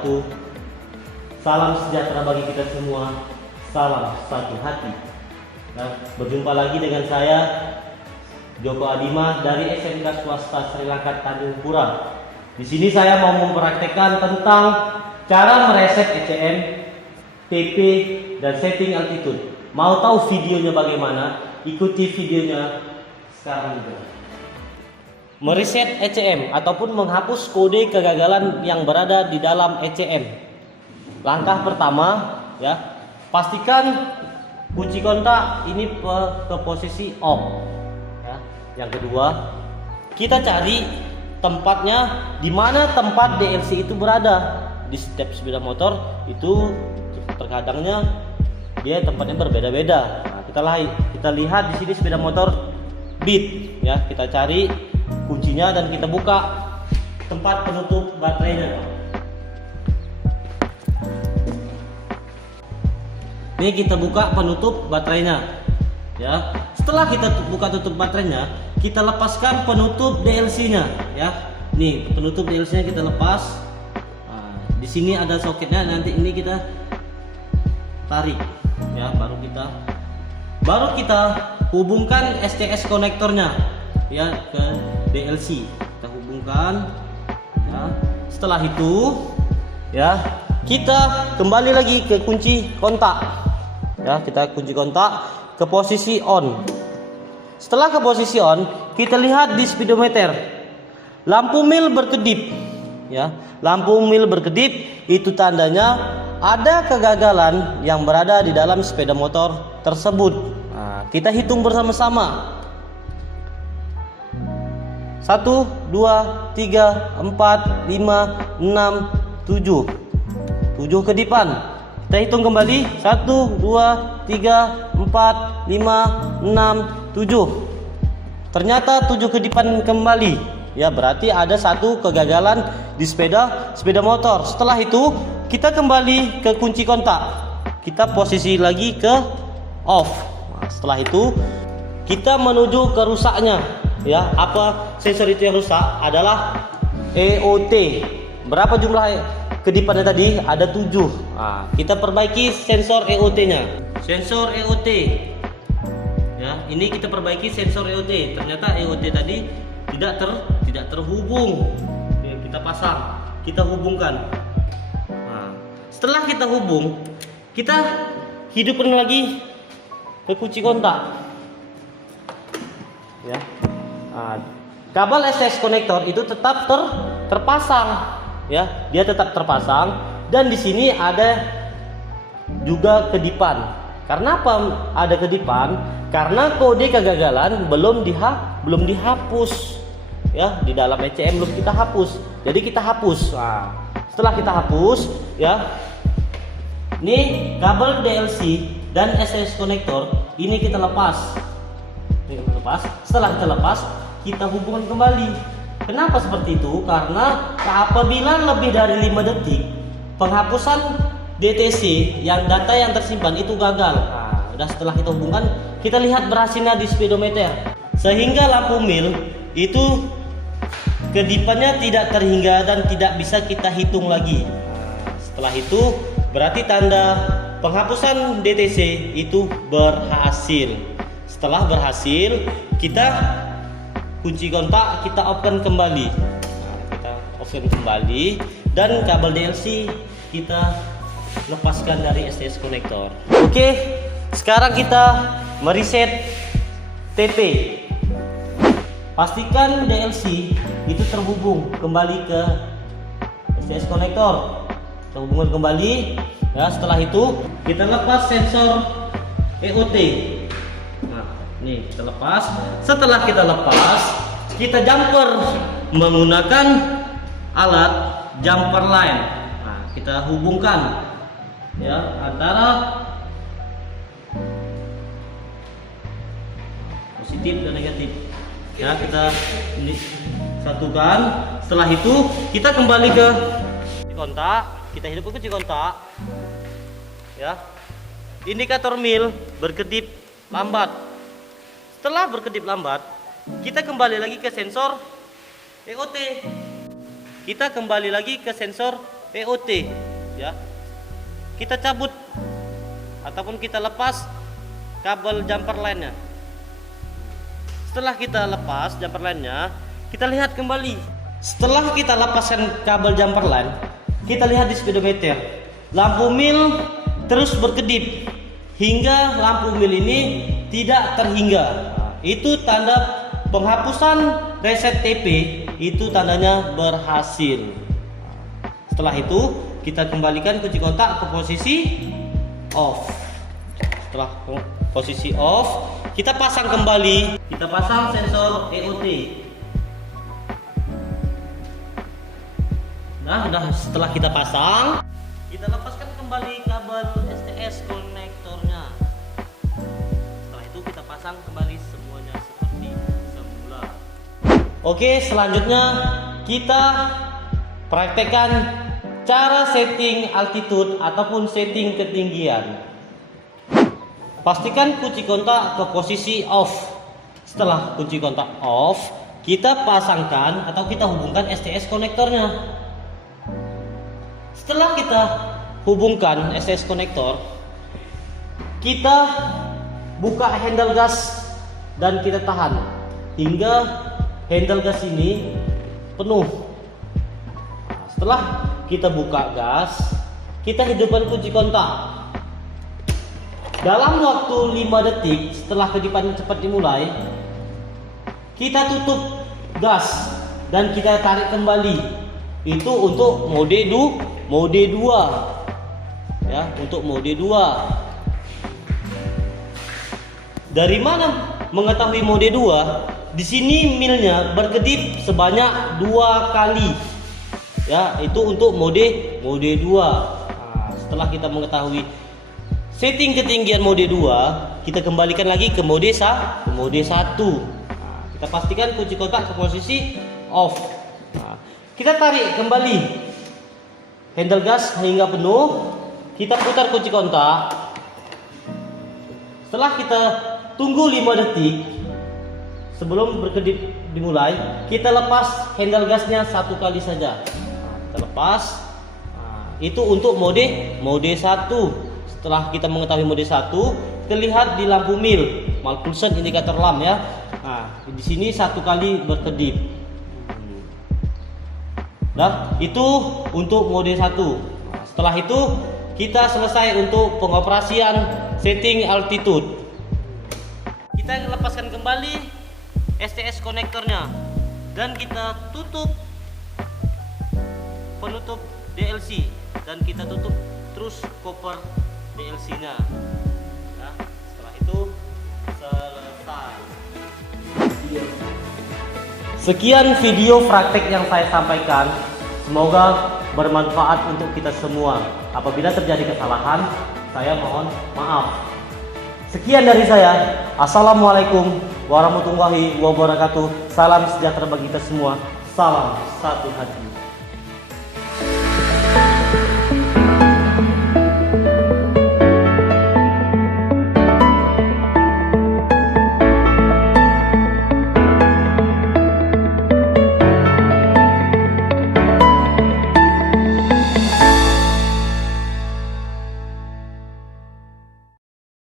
wabarakatuh. Salam sejahtera bagi kita semua. Salam satu hati. Nah, berjumpa lagi dengan saya Joko Adima dari SMK Swasta Sri Lanka Tanjung Pura. Di sini saya mau mempraktekkan tentang cara mereset ECM, TP, dan setting altitude. Mau tahu videonya bagaimana? Ikuti videonya sekarang juga. Mereset ECM ataupun menghapus kode kegagalan yang berada di dalam ECM. Langkah pertama, ya, pastikan kunci kontak ini ke posisi off. Ya. Yang kedua, kita cari tempatnya di mana tempat DLC itu berada. Di setiap sepeda motor itu terkadangnya dia tempatnya berbeda-beda. Nah, kita lihat di sini sepeda motor Beat, ya, kita cari kuncinya dan kita buka tempat penutup baterainya. Ini kita buka penutup baterainya, ya. Setelah kita buka tutup baterainya, kita lepaskan penutup DLC-nya, ya. Nih penutup DLC-nya kita lepas. Nah, di sini ada soketnya, nanti ini kita tarik, ya. Baru kita hubungkan SCS konektornya, ya, ke DLC. Kita hubungkan, ya. Setelah itu, ya, kita kembali lagi ke kunci kontak, ya. Kita kunci kontak ke posisi on. Setelah ke posisi on, kita lihat di speedometer lampu mil berkedip, ya. Lampu mil berkedip itu tandanya ada kegagalan yang berada di dalam sepeda motor tersebut. Nah, kita hitung bersama-sama. 1, 2, 3, 4, 5, 6, 7. 7 kedipan. Kita hitung kembali. 1, 2, 3, 4, 5, 6, 7. Ternyata 7 kedipan kembali. Ya, berarti ada satu kegagalan di sepeda motor. Setelah itu kita kembali ke kunci kontak. Kita posisi lagi ke off. Nah, setelah itu kita menuju ke rusaknya. Ya, apa sensor itu yang rusak? Adalah EOT. Berapa jumlah kedipannya tadi? Ada 7. Nah, kita perbaiki sensor EOT-nya. Sensor EOT. Ya, ini kita perbaiki sensor EOT. Ternyata EOT tadi tidak terhubung. Oke, kita pasang, kita hubungkan. Nah, setelah kita hubung, kita hidupkan lagi ke kunci kontak. Ya. Nah, kabel SCS konektor itu tetap terpasang, ya, dia tetap terpasang, dan di sini ada juga kedipan. Karena apa ada kedipan? Karena kode kegagalan belum dihapus, ya, di dalam ECM belum kita hapus. Jadi kita hapus. Nah, setelah kita hapus, ya, ini kabel DLC dan SCS konektor ini kita lepas. Setelah kita lepas, kita hubungkan kembali. Kenapa seperti itu? Karena apabila lebih dari 5 detik penghapusan DTC yang data yang tersimpan itu gagal. Nah, udah setelah kita hubungkan, kita lihat berhasilnya di speedometer. Sehingga lampu mil itu kedipannya tidak terhingga dan tidak bisa kita hitung lagi. Setelah itu berarti tanda penghapusan DTC itu berhasil. Setelah berhasil, kita kunci kontak, kita open kembali. Nah, kita open kembali dan kabel DLC kita lepaskan dari SCS konektor. Oke, sekarang kita mereset TP. Pastikan DLC itu terhubung kembali ke SCS konektor. Kita hubungkan kembali. Ya, setelah itu kita lepas sensor EOT. Nah, ini kita lepas. Setelah kita lepas, kita jumper menggunakan alat jumper line. Nah, kita hubungkan, ya, antara positif dan negatif. Ya, kita ini satukan. Setelah itu kita kembali ke kontak, kita hidupkan kunci kontak. Ya. Indikator mil berkedip lambat. Setelah berkedip lambat, kita kembali lagi ke sensor EOT. Kita kembali lagi ke sensor EOT, ya. Kita cabut ataupun kita lepas kabel jumper line-nya. Setelah kita lepas jumper line-nya, kita lihat kembali. Setelah kita lepaskan kabel jumper line, kita lihat di speedometer, lampu mil terus berkedip hingga lampu mil ini tidak terhingga. Itu tanda penghapusan reset TP, itu tandanya berhasil. Setelah itu kita kembalikan kunci kontak ke posisi off. Setelah posisi off, kita pasang kembali, kita pasang sensor EOT. Nah, setelah kita pasang, kita lepaskan kembali kabel STS konektornya. Setelah itu kita pasang kembali semuanya seperti semula. Oke, selanjutnya kita praktekkan cara setting altitude ataupun setting ketinggian. Pastikan kunci kontak ke posisi off. Setelah kunci kontak off, kita pasangkan atau kita hubungkan STS konektornya. Setelah kita hubungkan STS konektor, kita buka handle gas dan kita tahan hingga handle gas ini penuh. Setelah kita buka gas, kita hidupkan kunci kontak. Dalam waktu 5 detik setelah kedipan cepat dimulai, kita tutup gas dan kita tarik kembali. Itu untuk mode 2. Ya, untuk mode 2. Dari mana mengetahui mode 2? Di sini milnya berkedip sebanyak 2 kali. Ya, itu untuk mode 2. Nah, setelah kita mengetahui setting ketinggian mode 2, kita kembalikan lagi ke mode 1. Nah, kita pastikan kunci kontak ke posisi off. Nah, kita tarik kembali handle gas hingga penuh. Kita putar kunci kontak. Setelah kita tunggu 5 detik sebelum berkedip dimulai, kita lepas handle gasnya 1 kali saja. Nah, kita lepas. Nah, itu untuk mode 1. Setelah kita mengetahui mode 1, kita lihat di lampu mil, malfunction indikator lamp ya. Nah, di sini 1 kali berkedip. Nah, itu untuk mode 1. Nah, setelah itu kita selesai untuk pengoperasian setting altitude. Kita lepaskan kembali STS konektornya dan kita tutup penutup DLC dan kita tutup terus koper DLC-nya. Nah, setelah itu selesai. Sekian video praktek yang saya sampaikan. Semoga bermanfaat untuk kita semua. Apabila terjadi kesalahan, saya mohon maaf. Sekian dari saya. Assalamualaikum warahmatullahi wabarakatuh. Salam sejahtera bagi kita semua. Salam satu hati.